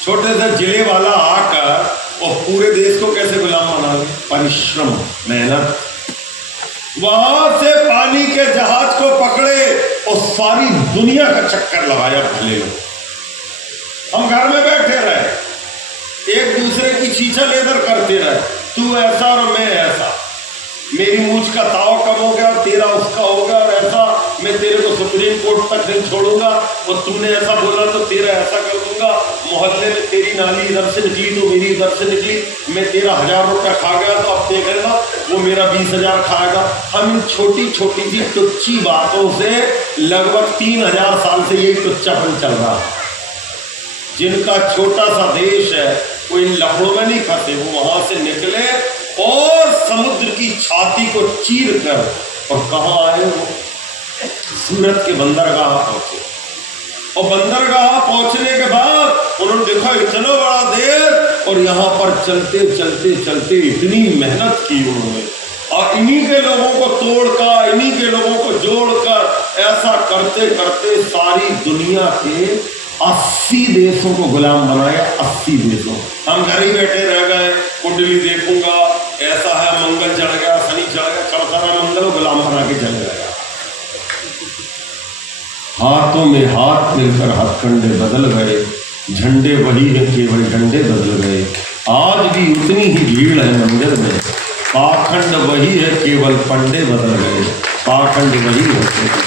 छोटे से जिले वाला आकर और पूरे देश को कैसे गुलाम बना ले? परिश्रम, मेहनत। वहां से पानी के जहाज को पकड़े और सारी दुनिया का चक्कर लगाया भले लोग। हम घर में बैठे रहे, एक दूसरे की छीछा लेदर करते रहे, तू ऐसा और मैं ऐसा, मेरी मूछ का ताव कम हो गया, तेरा उसका होगा, और ऐसा मैं तेरे को सुप्रीम कोर्ट तक नहीं छोड़ूंगा, और तूने ऐसा बोला तो तेरा ऐसा कर दूंगा। मोहल्ले में तेरी नाली इधर से निकली तो मेरी इधर से निकली, मैं तेरा 1000 रुपया खा गया तो अब देख लेना वो मेरा 20,000 खाएगा। हम इन छोटी छोटी सी तुच्छी बातों से लगभग 3000 साल से यही तुच्छापन चल रहा है। जिनका छोटा सा देश है वो इन लफड़ों में नहीं फंसे, वो वहां से निकले और समुद्र की छाती को चीर कर और कहाँ आए? वो सूरत के बंदरगाह पहुंचे, और बंदरगाह पहुंचने के बाद उन्होंने देखा इतना बड़ा देश, और यहाँ पर चलते चलते चलते इतनी मेहनत की उन्होंने, और इन्हीं के लोगों को तोड़कर, इन्हीं के लोगों को जोड़कर, ऐसा करते करते सारी दुनिया के 80 देशों को गुलाम बनाया। 80 देशों। हम घर ही बैठे रह गए, कुंडली देखूंगा, ऐसा है, मंगल चढ़ गया, शनि चढ़ गया, चढ़ता रहा मंगल, गुलाम बना के चल गया। हाथों में हाथ मिलकर हथकंडे बदल गए, झंडे वही है, केवल डंडे बदल गए। आज भी उतनी ही भीड़ है मंदिर में, पाखंड वही है, केवल पंडे बदल गए। पाखंड वही है।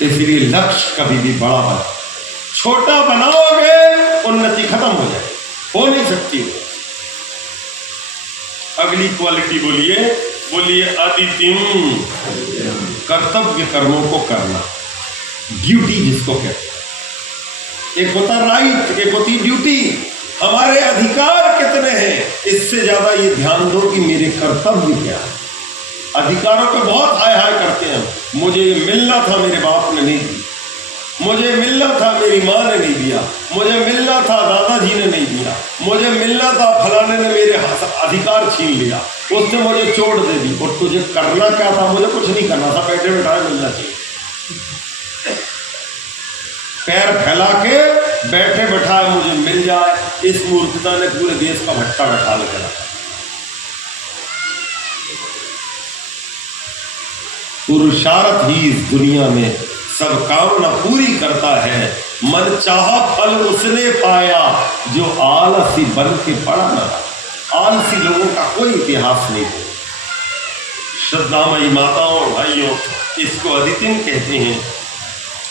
इसलिए लक्ष्य कभी भी बड़ा बना, छोटा बनाओगे उन्नति खत्म हो जाए, हो नहीं सकती। अगली क्वालिटी बोलिए, बोलिए अदितिम, कर्तव्य कर्मों को करना, ड्यूटी जिसको कहते हैं। एक होता राइट, एक होती ड्यूटी। हमारे अधिकार कितने हैं, इससे ज्यादा ये ध्यान दो कि मेरे कर्तव्य क्या है। अधिकारों पे बहुत हाय हाय करते हैं, मुझे ये मिलना था मेरे बाप ने नहीं दी, मुझे मिलना था मेरी माँ ने नहीं दिया, मुझे मिलना था दादाजी ने नहीं दिया, मुझे मिलना था फलाने ने मेरे अधिकार छीन लिया, उसने मुझे चोट दे दी। और तुझे करना क्या था? मुझे कुछ नहीं करना था, बैठे बैठाए मिलना चाहिए। पैर फैला के बैठे बैठाए मुझे मिल जाए, इस मूर्खता ने पूरे देश का भट्टा बैठा लेकर रखा। पुरुषार्थ ही इस दुनिया में सब कामना पूरी करता है, मन चाहा फल उसने पाया, जो आलसी बन के पड़ा न रहा। आलसी लोगों का कोई इतिहास नहीं है। श्रद्धामयी माताओं और भाइयों, इसको अदितिम कहते हैं।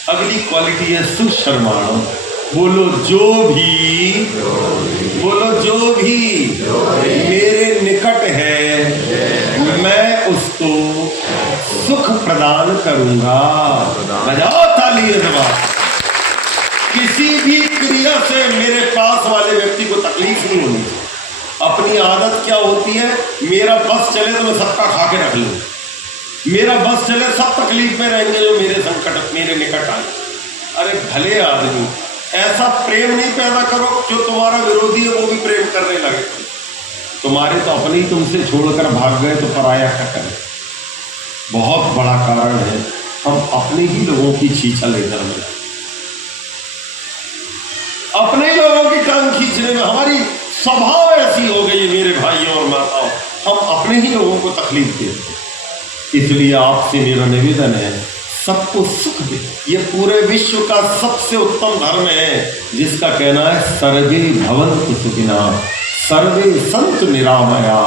अगली क्वालिटी है सुशर्माणम। बोलो जो भी, बोलो जो भी मेरे निकट है, मैं उसको सुख प्रदान करूंगा। बजाओ ताली जवाब। किसी भी क्रिया से मेरे पास वाले व्यक्ति को तकलीफ नहीं होनी। अपनी आदत क्या होती है? मेरा बस चले तो मैं सबका खा के रख लूं, मेरा बस चले सब तकलीफ में रहेंगे जो मेरे संकट, मेरे निकट आए। अरे भले आदमी, ऐसा प्रेम नहीं पैदा करो जो तुम्हारा विरोधी है वो भी प्रेम करने लगे। तुम्हारे तो अपने ही तुमसे छोड़कर भाग गए तो पराया क्या करें? बहुत बड़ा कारण है हम अपने ही लोगों की छीछा लेकर में, अपने ही लोगों की टांग खींचने में हमारी स्वभाव ऐसी हो गई है मेरे भाइयों और माताओं, हम अपने ही लोगों को तकलीफ देते हैं। इसलिए आपसे मेरा निवेदन है, सबको सुख दे। ये पूरे विश्व का सबसे उत्तम धर्म है जिसका कहना है सर्वे भवन्तु सुखिनः, सर्वे सन्तु निरामया,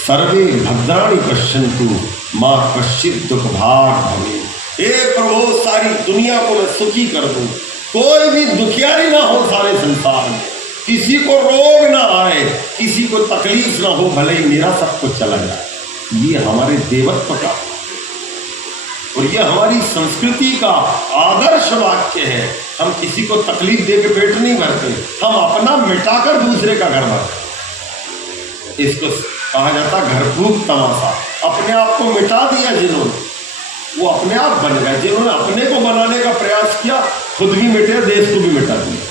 सर्वे भद्राणि पश्यन्तु, माँ कश्चित् दुख भाग भवेत्। हे प्रभु, सारी दुनिया को मैं सुखी कर दूं, कोई भी दुखियारी ना हो सारे संसार में, किसी को रोग ना आए, किसी को तकलीफ ना हो, भले ही मेरा सब कुछ चला जाए। ये हमारे देवत्व का और ये हमारी संस्कृति का आदर्श वाक्य है। हम किसी को तकलीफ दे के पेट नहीं भरते, हम अपना मिटाकर दूसरे का घर भरते। इसको कहा जाता घर फूक तमाशा। अपने आप को मिटा दिया जिन्होंने, वो अपने आप बन गए। जिन्होंने अपने को बनाने का प्रयास किया, खुद भी मिटे, देश को भी मिटा दिया।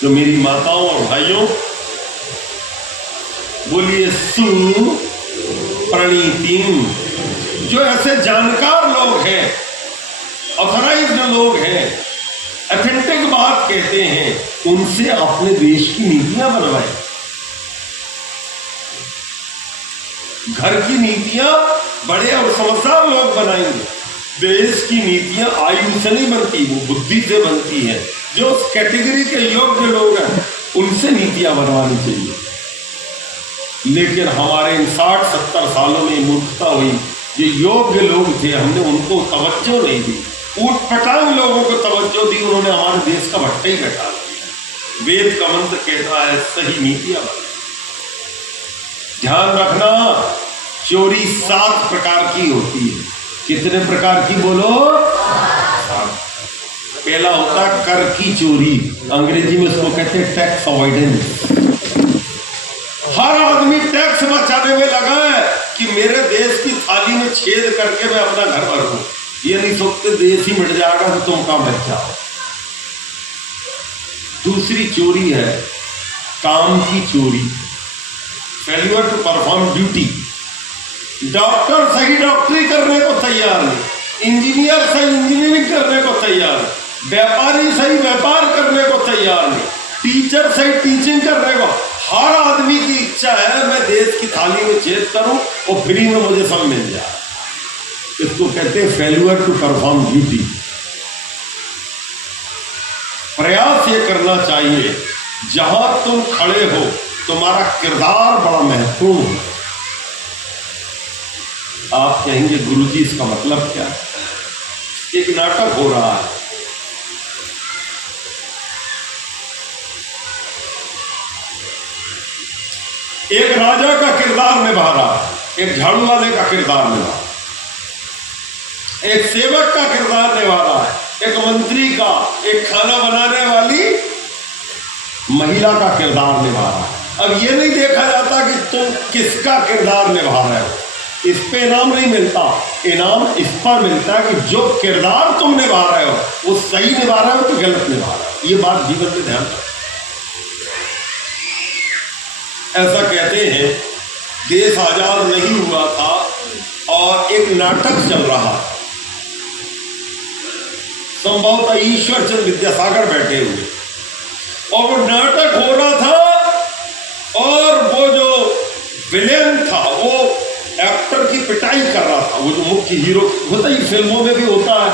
तो मेरी माताओं और भाइयों, बोलिए सु प्रणीतिम। जो ऐसे जानकार लोग हैं, ऑथराइज्ड लोग हैं, ऑथेंटिक बात बात कहते हैं, उनसे अपने देश की नीतियां बनवाएं। घर की नीतियां बड़े और समझदार लोग बनाएंगे। देश की नीतियां आयु से नहीं बनती, वो बुद्धि से बनती है। जो उस कैटेगरी के योग्य लोग हैं उनसे नीतियां बनवानी चाहिए। लेकिन हमारे इन 60-70 सालों में मूर्खता हुई। ये योग्य लोग थे, हमने उनको तवज्जो नहीं दी। ऊट पटांग लोगों को तवज्जो दी, उन्होंने हमारे देश का भट्टा ही घटा दिया। वेद का मंत्र कहता है सही नीतियां बने। ध्यान रखना, चोरी 7 प्रकार की होती है। कितने प्रकार की बोलो? 7। पहला होता है कर की चोरी, अंग्रेजी में उसको कहते हैं टैक्स अवॉइडेंस। हर आदमी टैक्स बचाने में लगा है कि मेरे देश की थाली में छेद करके मैं अपना घर भरूं। ये नहीं सोचते देश ही मिट जाएगा तो तुम काम बच जाओ। दूसरी चोरी है काम की चोरी, failure to perform duty. Doctor सही डॉक्टरी करने को तैयार नहीं, इंजीनियर सही इंजीनियरिंग करने को तैयार नहीं, व्यापारी सही व्यापार करने को तैयार नहीं, टीचर सही टीचिंग करने को। हर आदमी की इच्छा है मैं देश की थाली में छेद करूं और फ्री में मुझे सब मिल जाए। इसको कहते हैं फेल्यूर टू परफॉर्म ड्यूटी। प्रयास ये करना चाहिए जहां तुम खड़े हो तुम्हारा किरदार बड़ा महत्वपूर्ण है। आप कहेंगे गुरुजी इसका मतलब क्या? एक नाटक हो रहा है, एक राजा का किरदार निभा रहा है, एक झाड़ू वाले का किरदार निभा, एक सेवक का किरदार निभा रहा है, एक मंत्री का, एक खाना बनाने वाली महिला का किरदार निभा रहा है। अब ये नहीं देखा जाता कि तुम किसका किरदार निभा रहे हो, इस पे इनाम नहीं मिलता। इनाम इस पर मिलता है कि जो किरदार तुम निभा रहे हो वो सही निभा रहे हो तो गलत निभा रहे हो। ये बात जीवन में ध्यान रखो। ऐसा कहते हैं देश आजाद नहीं हुआ था और एक नाटक चल रहा, संभवतः ईश्वर चंद्र विद्यासागर बैठे हुए और वो नाटक हो रहा था और वो जो विलेन था वो एक्टर की पिटाई कर रहा था। वो जो मुख्य हीरो होता ही फिल्मों में भी होता है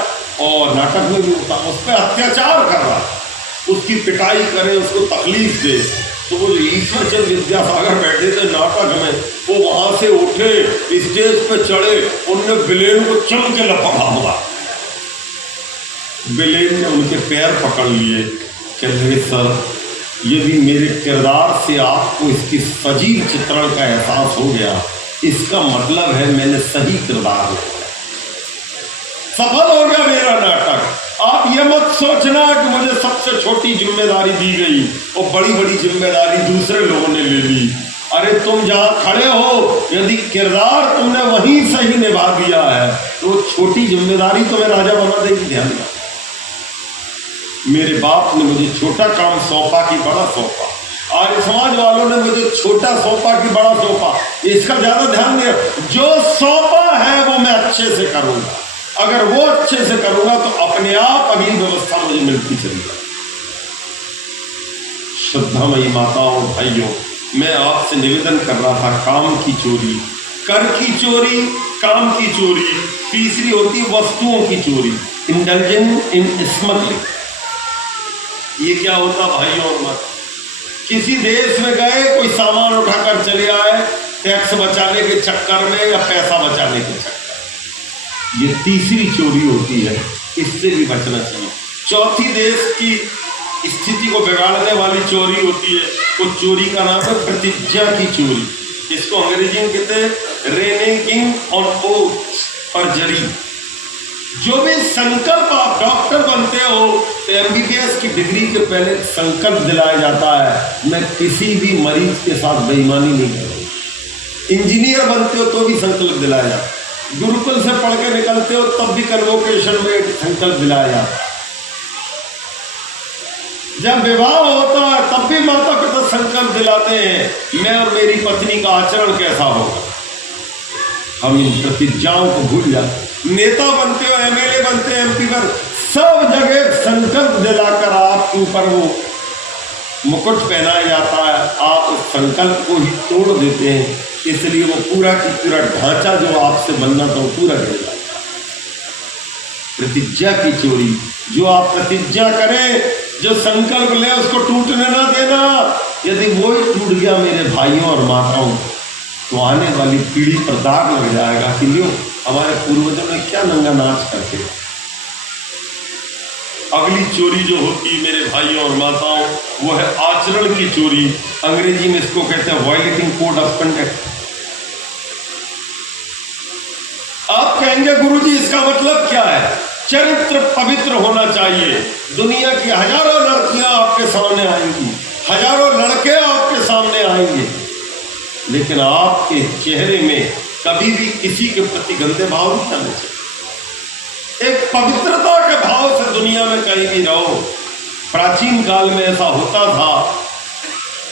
और नाटक में भी होता है, उस पर अत्याचार कर रहा है, उसकी पिटाई करे, उसको तकलीफ दे। तो वो ईश्वर चंद्र विद्यासागर बैठे थे नाटक में, वो वहां से उठे, स्टेज पे चढ़े, उनने विलेन को चम के लपका हुआ। विलेन ने उनके पैर पकड़ लिए, कहते सर यदि मेरे किरदार से आपको इसकी सजीव चित्रण का एहसास हो गया, इसका मतलब है मैंने सही किरदार लिया, सफल हो गया मेरा नाटक। आप ये मत सोचना कि मुझे सबसे छोटी जिम्मेदारी दी गई और बड़ी बड़ी जिम्मेदारी दूसरे लोगों ने ले ली। अरे तुम जहां खड़े हो यदि किरदार तुमने वहीं सही निभा दिया है तो छोटी जिम्मेदारी तुम्हें राजा बना देगी। ध्यान रखना, मेरे बाप ने मुझे छोटा काम सौंपा कि बड़ा सौंपा, आर्य समाज वालों ने मुझे छोटा सौंपा कि बड़ा सौंपा, इसका ज्यादा ध्यान नहीं। जो सौंपा है वो मैं अच्छे से करूंगा, अगर वो अच्छे से करूंगा तो अपने आप अगली व्यवस्था मुझे मिलती चली जाए। श्रद्धामयी माताओं और भाइयों, मैं आपसे निवेदन कर रहा था काम की चोरी, कर की चोरी, काम की चोरी, तीसरी होती वस्तुओं की चोरी, इंडल्जेंस इन स्मगलिंग। ये क्या होता भाइयों और मत, किसी देश में गए कोई सामान उठाकर चले आए टैक्स बचाने के चक्कर में या पैसा बचाने के चक्कर, ये तीसरी चोरी होती है, इससे भी बचना चाहिए। चौथी देश की स्थिति को बिगाड़ने वाली चोरी होती है, उस चोरी का नाम है प्रतिज्ञा की चोरी। इसको अंग्रेजी में कहते हैं रेनेगिंग ऑन ओथ, परजरी। जो भी संकल्प, आप डॉक्टर बनते हो तो एमबीबीएस की डिग्री के पहले संकल्प दिलाया जाता है मैं किसी भी मरीज के साथ बेईमानी नहीं करूँगा। इंजीनियर बनते हो तो भी संकल्प दिलाया जाता है, गुरुकुल से पढ़ के निकलते हो तब भी कन्वोकेशन में संकल्प दिलाया जाता है, जब विवाह होता है तब भी माता पिता संकल्प दिलाते हैं मैं और मेरी पत्नी का आचरण कैसा होगा। हम इन प्रतिज्ञाओं को भूल जाते। नेता बनते हो, एमएलए बनते हो, एमपी पर सब जगह संकल्प दिलाकर आपके ऊपर वो मुकुट पहनाया जाता है, आप उस संकल्प को ही तोड़ देते हैं, इसलिए वो पूरा की पूरा ढांचा जो आपसे बनना था वो पूरा गिर जाता है। प्रतिज्ञा की चोरी, जो आप प्रतिज्ञा करें, जो संकल्प ले, उसको टूटने ना देना। यदि वो ही टूट गया मेरे भाइयों और माताओं, तो आने वाली पीढ़ी पर दाग लग जाएगा कि लो हमारे पूर्वजों ने क्या नंगा नाच करके। अगली चोरी जो होती है मेरे भाइयों और माताओं, वो है आचरण की चोरी। अंग्रेजी में इसको कहते हैं वायलेटिंग कोड ऑफ कंडक्ट। आप कहेंगे गुरुजी इसका मतलब क्या है? चरित्र पवित्र होना चाहिए। दुनिया की हजारों लड़कियां आपके सामने आएंगी, हजारों लड़के आपके सामने आएंगे, लेकिन आपके चेहरे में कभी भी किसी के प्रति गंदे भाव नहीं आने चाहिए। एक पवित्रता के भाव से दुनिया में कहीं भी रहो। प्राचीन काल में ऐसा होता था,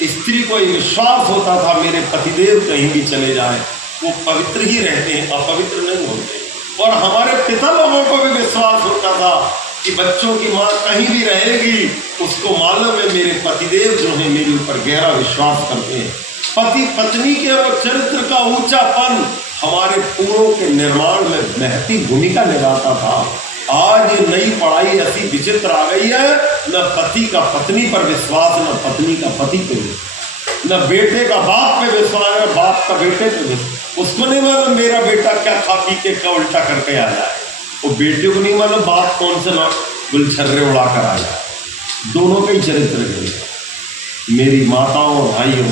स्त्री को विश्वास होता था मेरे पतिदेव कहीं भी चले जाए वो पवित्र ही रहते हैं, अपवित्र नहीं होते। और हमारे पिता लोगों को भी विश्वास होता था कि बच्चों की माँ कहीं भी रहेगी, उसको मालूम है मेरे पतिदेव जो है मेरे ऊपर गहरा विश्वास करते हैं। पति पत्नी के वो चरित्र का ऊंचापन हमारे पूर्वों के निर्माण में महती भूमिका निभाता था। आज ये नई पढ़ाई ऐसी विचित्र आ गई है, न पति का पत्नी पर विश्वास, न पत्नी का पति पे विश्वास, न बेटे का बाप पे विश्वास है, बाप का बेटे पे विश्वास। उसको नहीं मालूम मेरा बेटा क्या खा पी के क्या उल्टा करके आ जाए, वो बेटे को नहीं मालूम बाप कौन से ना गुलछर्रे उड़ा कर आ जाए। दोनों के ही चरित्र गए। मेरी माताओं और भाइयों,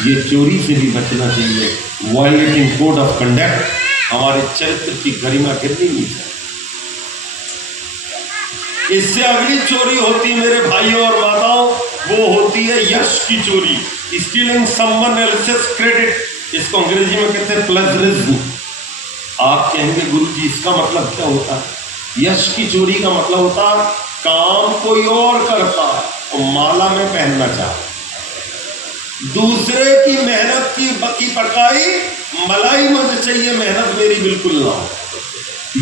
ये चोरी से भी बचना चाहिए। वायलेटिंग कोड ऑफ कंडक्ट, हमारे चरित्र की गरिमा गिरनी नहीं चाहिए। इससे अगली चोरी होती है मेरे भाइयों और माताओं, वो होती है यश की चोरी। स्टीलिंग समवन एल्सेस क्रेडिट, इसको अंग्रेजी में कहते हैं प्लेजरिज्म। आप कहेंगे गुरुजी इसका मतलब क्या होता है? यश की चोरी का मतलब होता है काम कोई और करता और माला में पहनना चाहता, दूसरे की मेहनत की बकी पकाई मलाई मुझे चाहिए, मेहनत मेरी बिल्कुल ना हो।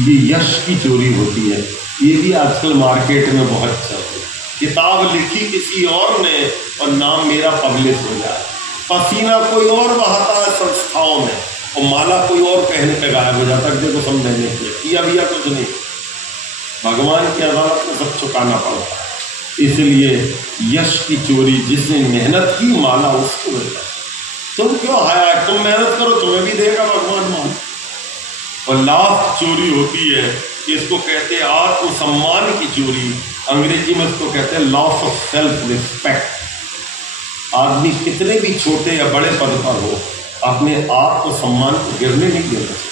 ये यश की चोरी होती है। ये भी आजकल मार्केट में बहुत चल रही है। किताब लिखी किसी और ने और नाम मेरा पब्लिश हो जाए, पसीना कोई और बहाता है संस्थाओं में और माला कोई और पहने पे गायब हो जाता है। देखो सब मैंने किया भैया कुछ नहीं, भगवान की अदालत में सब चुकाना पड़ता है। इसलिए यश की चोरी, जिसने मेहनत की माला उसको मिलता। तुम क्यों आया, तुम मेहनत करो तुम्हें भी देगा भगवान मान। और लास्ट चोरी होती है, इसको कहते हैं आत्मसम्मान की चोरी। अंग्रेजी में इसको कहते हैं लॉस ऑफ सेल्फ रिस्पेक्ट। आदमी कितने भी छोटे या बड़े पद पर हो, अपने आत्मसम्मान को गिरने नहीं देना चाहिए।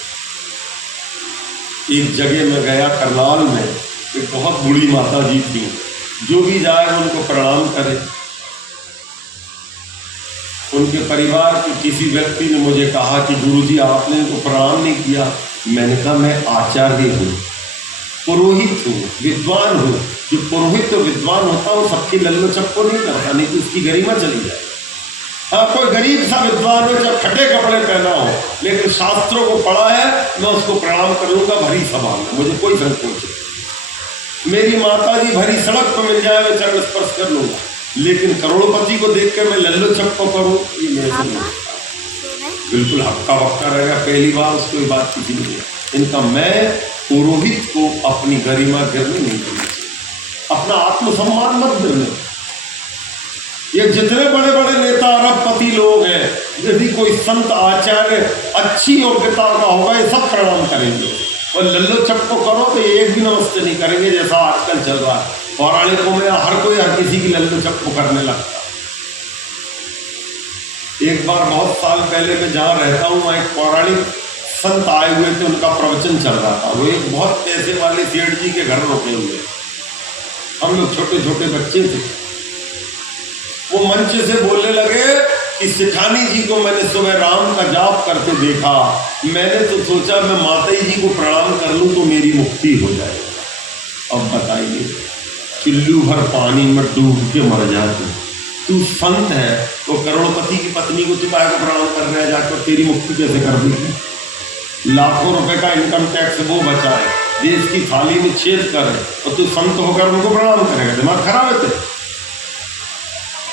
एक जगह में गया करनाल में, एक बहुत बूढ़ी माता जी थी, जो भी जाए उनको प्रणाम करे। उनके परिवार के किसी व्यक्ति ने मुझे कहा कि गुरुजी आपने इनको प्रणाम नहीं किया। मैंने कहा मैं आचार्य हूँ, पुरोहित हूँ, विद्वान हूँ। जो पुरोहित तो विद्वान होता है वो सबकी लल्लो चप्पो नहीं करता, नहीं तो उसकी गरिमा चली जाए। हाँ, कोई गरीब सा विद्वान हो, जब फटे कपड़े पहना हो, लेकिन शास्त्रों को पढ़ा है, मैं उसको प्रणाम करूंगा भरी सभा में, मुझे कोई संकोच नहीं। मेरी माता जी भरी सड़क पर मिल जाए मैं चरण स्पर्श कर लूंगा, लेकिन करोड़पति को देख कर मैं लल्लो चप्पो करूँ, ये मेरे से नहीं। बिल्कुल हक्का बक्का रहेगा। पहली बार उसको ये बात किसी ने दिया। इनका मैं पुरोहित को अपनी गरिमा गिरने नहीं देनी, अपना आत्मसम्मान मत गिरने। ये जितने बड़े बड़े नेता अरबपति लोग हैं, यदि कोई संत आचार्य अच्छी योग्यता का होगा, ये सब प्रणाम करेंगे। और लल्लो चप्पो करो तो एक भी नमस्ते नहीं करेंगे, जैसा आजकल चल रहा है। पौराणिकों में हर कोई हर किसी की लल्लो चप्पो करने लगता। एक बार बहुत साल पहले मैं जहाँ रहता हूँ, वहाँ एक पौराणिक संत आए हुए थे, उनका प्रवचन चल रहा था। वो एक बहुत पैसे वाले सेठ जी के घर रुके हुए, हम लोग छोटे छोटे बच्चे थे। वो मंच से बोलने लगे कि सेठानी जी को मैंने सुबह राम का जाप करते देखा, मैंने तो सोचा मैं माता जी को प्रणाम कर लूँ तो मेरी मुक्ति हो जाएगी। अब बताइए, चुल्लू भर पानी में डूब के मर जाते, तू संत है तो करोड़पति की पत्नी को चिपा के प्रणाम कर रहा है, जाकर तेरी मुक्ति कैसे कर देगी? लाखों रुपए का इनकम टैक्स वो बचा है, देश की थाली में छेद करे और तू संत होकर उनको प्रणाम करेगा, दिमाग खराब है तेरा?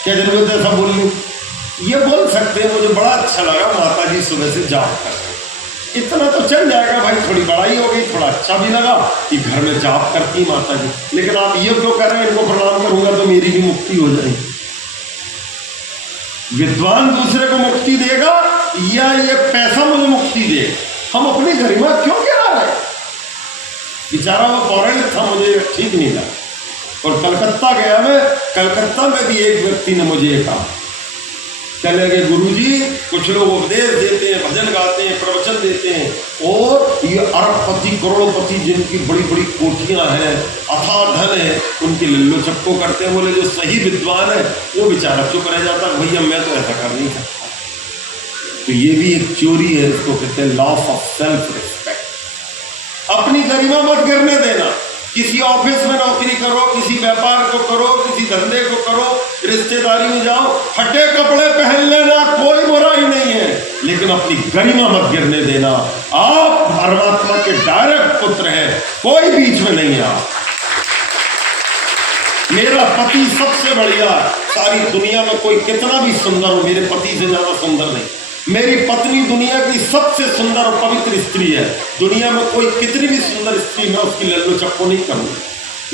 क्या जरूरत है ऐसा बोलने? ये बोल सकते हैं मुझे बड़ा अच्छा लगा माता जी सुबह से जाप कर, इतना तो चल जाएगा भाई, थोड़ी बड़ाई हो गई, थोड़ा अच्छा भी लगा कि घर में जाप करती माता जी। लेकिन आप ये क्यों कर रहे हैं, इनको प्रणाम करूंगा तो मेरी भी मुक्ति हो जाएगी। विद्वान दूसरे को मुक्ति देगा या ये पैसा मुझे मुक्ति दे? हम अपनी गरिमा क्यों गिरा रहे? बेचारा वो पौराणिक था, मुझे ठीक नहीं लगा। और कलकत्ता गया मैं, कलकत्ता में भी एक व्यक्ति ने मुझे कहा, कहने लगे गुरुजी कुछ लोग उपदेश देते हैं, भजन गाते हैं, प्रवचन देते हैं, और ये अरबपति करोड़पति जिनकी बड़ी बड़ी कोठियां हैं, अथाह धन है, उनके लल्लो चप्पो करते हैं। बोले जो सही विद्वान है वो बेचारा चुप रह जाता, भैया मैं तो ऐसा कर नहीं सकता। तो ये भी एक चोरी है, इसको कहते हैं लॉस ऑफ सेल्फ रिस्पेक्ट। अपनी गरिमा मत गिरने देना। किसी ऑफिस में नौकरी करो, किसी व्यापार को करो, किसी धंधे को करो, रिश्तेदारी में जाओ, फटे कपड़े पहन लेना, कोई बुराई नहीं है, लेकिन अपनी गरिमा मत गिरने देना। आप परमात्मा के डायरेक्ट पुत्र हैं, कोई बीच में नहीं है। आप, मेरा पति सबसे बढ़िया, सारी दुनिया में कोई कितना भी सुंदर हो, मेरे पति से ज्यादा सुंदर नहीं। मेरी पत्नी दुनिया की सबसे सुंदर और पवित्र स्त्री है। दुनिया में कोई कितनी भी सुंदर स्त्री, मैं उसकी लल्लो चप्पो नहीं करूंगा।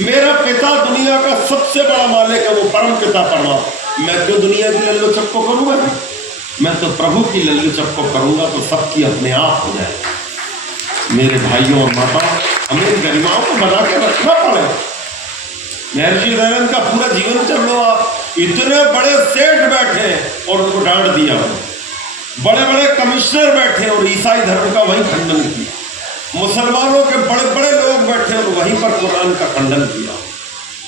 मेरा पिता दुनिया का सबसे बड़ा मालिक है, वो परम पिता परमात्मा। मैं क्यों दुनिया की लल्लो चप्पो करूंगा? मैं तो प्रभु की लल्लो चप्पो करूंगा तो सबकी अपने आप हो जाए। मेरे भाइयों और माता, हमें गरिमाओं को बना के रखना पड़े। महर्षि दयानंद का पूरा जीवन चल लो आप, इतने बड़े सेठ बैठे और उनको डांट दिया, बड़े बड़े कमिश्नर बैठे और ईसाई धर्म का वही खंडन किया, मुसलमानों के बड़े बड़े लोग बैठे और वहीं पर कुरान का खंडन किया।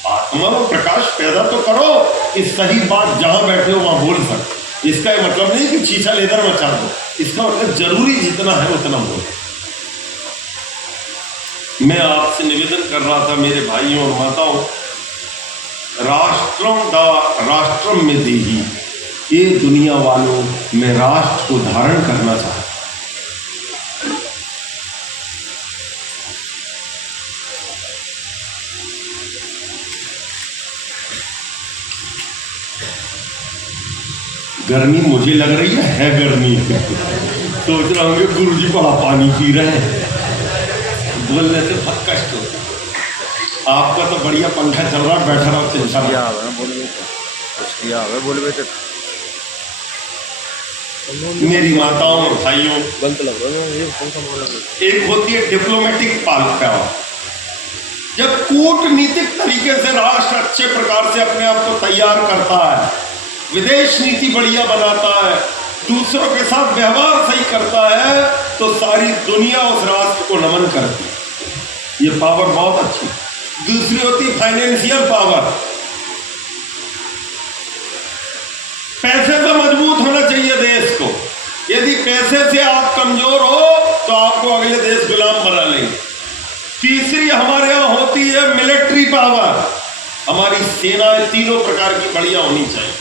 आत्मा में प्रकाश पैदा तो करो कि सही बात जहां बैठे हो वहां बोल सकते। इसका ये मतलब नहीं कि चीचा लेदर मचा दो, इसका मतलब जरूरी जितना है उतना बोलो। मैं आपसे निवेदन कर रहा था मेरे भाइयों और माताओं, राष्ट्रम में देही, ये दुनिया वालों में राष्ट्र को धारण करना चाहता। गर्मी मुझे लग रही है गर्मी। सोच रहा हूँ गुरुजी बड़ा पानी पी रहे हैं, बोलने से बहुत कष्ट होता है। आपका तो बढ़िया पंखा चल रहा, बैठा रहा, चिंता बोल। मेरी माताओं और भाइयों, एक होती है डिप्लोमेटिक पावर। जब कूटनीतिक तरीके से राष्ट्र अच्छे प्रकार से अपने आप को तैयार करता है, विदेश नीति बढ़िया बनाता है, दूसरों के साथ व्यवहार सही करता है, तो सारी दुनिया उस राष्ट्र को नमन करती है। ये पावर बहुत अच्छी। दूसरी होती है फाइनेंशियल पावर। पैसे से मजबूत होना चाहिए देश को। यदि पैसे से आप कमजोर हो तो आपको अगले देश गुलाम बना लेंगे। तीसरी हमारे यहाँ होती है मिलिट्री पावर। हमारी सेनाएं तीनों प्रकार की बढ़िया होनी चाहिए।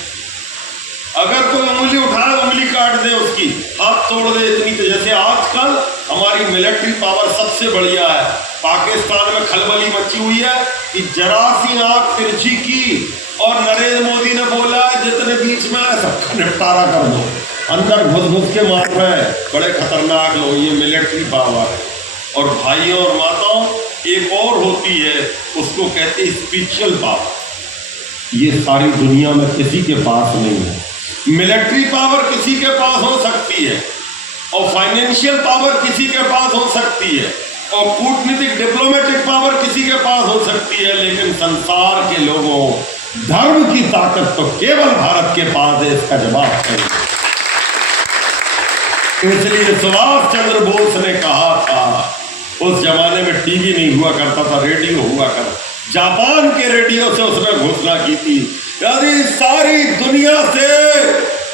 अगर कोई उंगली उठाए उंगली काट दे, उसकी हाथ तोड़ दे, इतनी तो जैसे आजकल हमारी मिलिट्री पावर सबसे बढ़िया है। पाकिस्तान में खलबली मची हुई है कि जरा सी आंख तिरछी की और नरेंद्र मोदी ने बोला जितने बीच में आए सबका निपटारा कर दो, अंदर घुस घुस के मार रहे हैं, बड़े खतरनाक लोग। ये मिलिट्री पावर है। और भाइयों और माताओं, एक और होती है, उसको कहते हैं स्पिरिचुअल पावर। ये सारी दुनिया में किसी के पास नहीं है। मिलिट्री पावर किसी के पास हो सकती है, और फाइनेंशियल पावर किसी के पास हो सकती है, और कूटनीतिक डिप्लोमेटिक पावर किसी के पास हो सकती है, लेकिन संसार के लोगों, धर्म की ताकत तो केवल भारत के पास है। इसका जवाब है। इसलिए सुभाष चंद्र बोस ने कहा था, उस जमाने में टीवी नहीं हुआ करता था, रेडियो हुआ करता। जापान के रेडियो से उसने घोषणा की थी, यदि सारी दुनिया से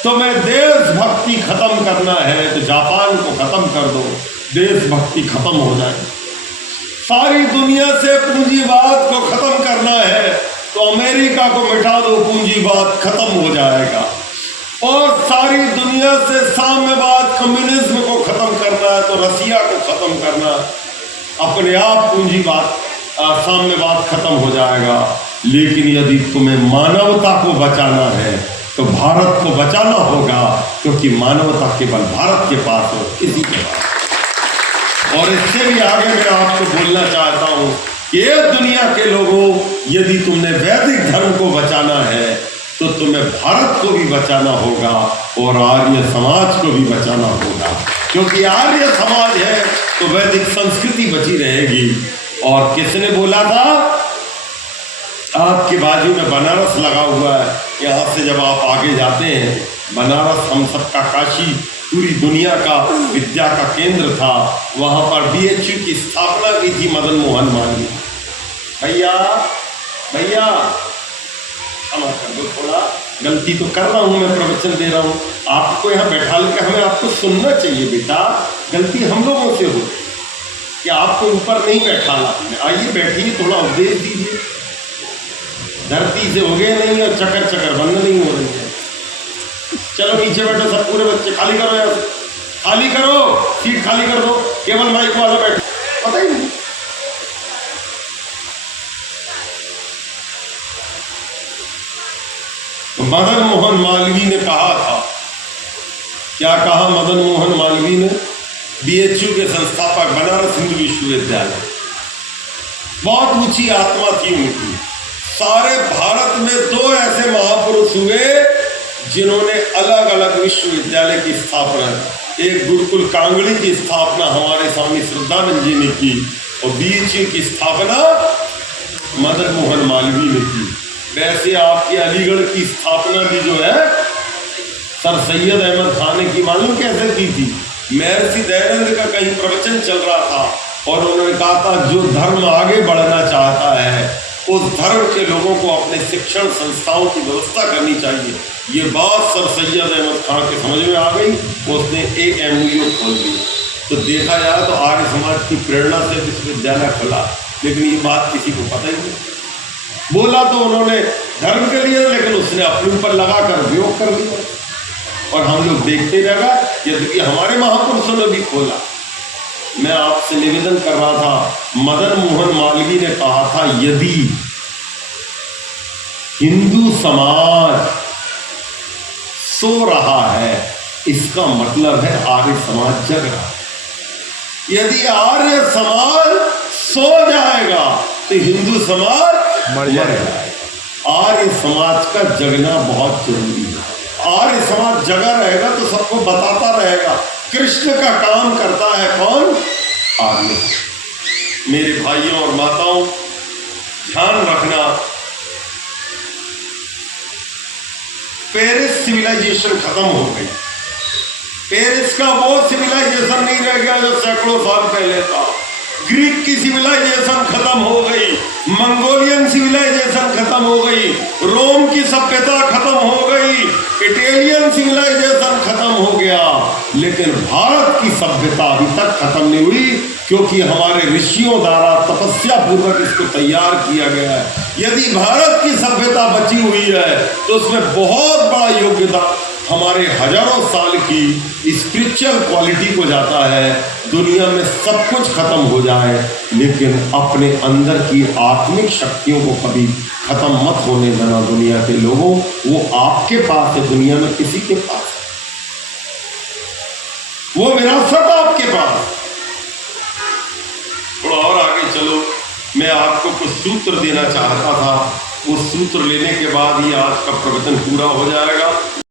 तुम्हें देशभक्ति खत्म करना है तो जापान को खत्म कर दो, देशभक्ति खत्म हो जाए। सारी दुनिया से पूंजीवाद को खत्म करना है तो अमेरिका को मिटा दो, पूंजीवाद खत्म हो जाएगा। और सारी दुनिया से साम्यवाद, कम्युनिज्म को खत्म करना है तो रसिया को खत्म करना। अपने आप पूंजीवाद साम्यवाद खत्म हो जाएगा। लेकिन यदि तुम्हें मानवता को बचाना है तो भारत को बचाना होगा, क्योंकि मानवता केवल भारत के पास हो, किसी के पास। और इससे भी आगे मैं आपको बोलना चाहता हूं कि ये दुनिया के लोगों, यदि तुमने वैदिक धर्म को बचाना है तो तुम्हें भारत को भी बचाना होगा और आर्य समाज को भी बचाना होगा, क्योंकि आर्य समाज है तो वैदिक संस्कृति बची रहेगी। और किसने बोला था? आपके बाजू में बनारस लगा हुआ है, यहाँ से जब आप आगे जाते हैं, बनारस हम सबका काशी, पूरी दुनिया का विद्या का केंद्र था। वहाँ पर BHU की स्थापना की थी मदन मोहन मालवीय। भैया भैया क्षमा कर दो, थोड़ा गलती तो कर रहा हूँ, मैं प्रवचन दे रहा हूँ, आपको यहाँ बैठा लेकर हमें आपको सुनना चाहिए। बेटा गलती हम लोगों से हो कि आपको ऊपर नहीं बैठाना हमने। आइए बैठिए, थोड़ा उपदेश दीजिए। धरती से हो गए नहीं और चक्कर चक्कर बंद नहीं हो रही है। चलो नीचे बैठो सब, पूरे बच्चे खाली करो, यार खाली करो, सीट खाली कर दो, केवल माइक वाला बैठो, पता ही नहीं। तो मदन मोहन मालवीय ने कहा था, क्या कहा मदन मोहन मालवीय ने? BHU के संस्थापक, बनारस हिंदू विश्वविद्यालय, बहुत ऊंची आत्मा थी उनकी। सारे भारत में 2 ऐसे महापुरुष हुए जिन्होंने अलग अलग विश्वविद्यालय की स्थापना की। एक गुरुकुल कांगड़ी की स्थापना हमारे स्वामी श्रद्धानंद जी ने की, और BHU की स्थापना मदन मोहन मालवीय ने की। वैसे आपके अलीगढ़ की स्थापना भी जो है सर सैयद अहमद खान ने की। मालूम कैसे की थी? महर्षि दयानंद का कहीं प्रवचन चल रहा था और उन्होंने कहा था, जो धर्म आगे बढ़ना चाहता है उस धर्म के लोगों को अपने शिक्षण संस्थाओं की व्यवस्था करनी चाहिए। ये बात सर सैयद अहमद खान के समझ में आ गई, उसने एक MUO खोल दी। तो देखा जाए तो आर्य समाज की प्रेरणा से विश्वविद्यालय खुला, लेकिन ये बात किसी को पता ही नहीं। बोला तो उन्होंने धर्म के लिए, लेकिन उसने अपने ऊपर लगाकर उपयोग कर लिया और हम लोग देखते रह गए, यद्यपि हमारे महापुरुषों ने भी खोला। मैं आपसे निवेदन कर रहा था, मदन मोहन मालवीय ने कहा था, यदि हिंदू समाज सो रहा है इसका मतलब है आर्य समाज जग रहा है। यदि आर्य समाज सो जाएगा तो हिंदू समाज मर जाएगा। आर्य समाज का जगना बहुत जरूरी है। आर्य समाज जगा रहेगा तो सबको बताता रहेगा। कृष्ण का काम करता है कौन? आर्य। मेरे भाइयों और माताओं, ध्यान रखना, पेरिस सिविलाइजेशन खत्म हो गई। पेरिस का वो सिविलाइजेशन नहीं रह गया जो सैकड़ों साल पहले था। ग्रीक की सिविलाइजेशन खत्म हो गई, मंगोलियन सिविलाइजेशन खत्म हो गई, रोम की सभ्यता खत्म हो गई, इटालियन सिविलाइजेशन खत्म हो गया, लेकिन भारत की सभ्यता अभी तक खत्म नहीं हुई, क्योंकि हमारे ऋषियों द्वारा तपस्या पूर्वक इसको तैयार किया गया है। यदि भारत की सभ्यता बची हुई है तो उसमें बहुत बड़ा योगदान हमारे हजारों साल की स्पिरिचुअल क्वालिटी को जाता है। दुनिया में सब कुछ खत्म हो जाए, लेकिन अपने अंदर की आत्मिक शक्तियों को कभी खत्म मत होने देना दुनिया के लोगों। वो आपके पास है, दुनिया में किसी के पास है, वो विरासत आपके पास। थोड़ा और आगे चलो, मैं आपको कुछ सूत्र देना चाहता था, वो सूत्र लेने के बाद ही आज का प्रवचन पूरा हो जाएगा।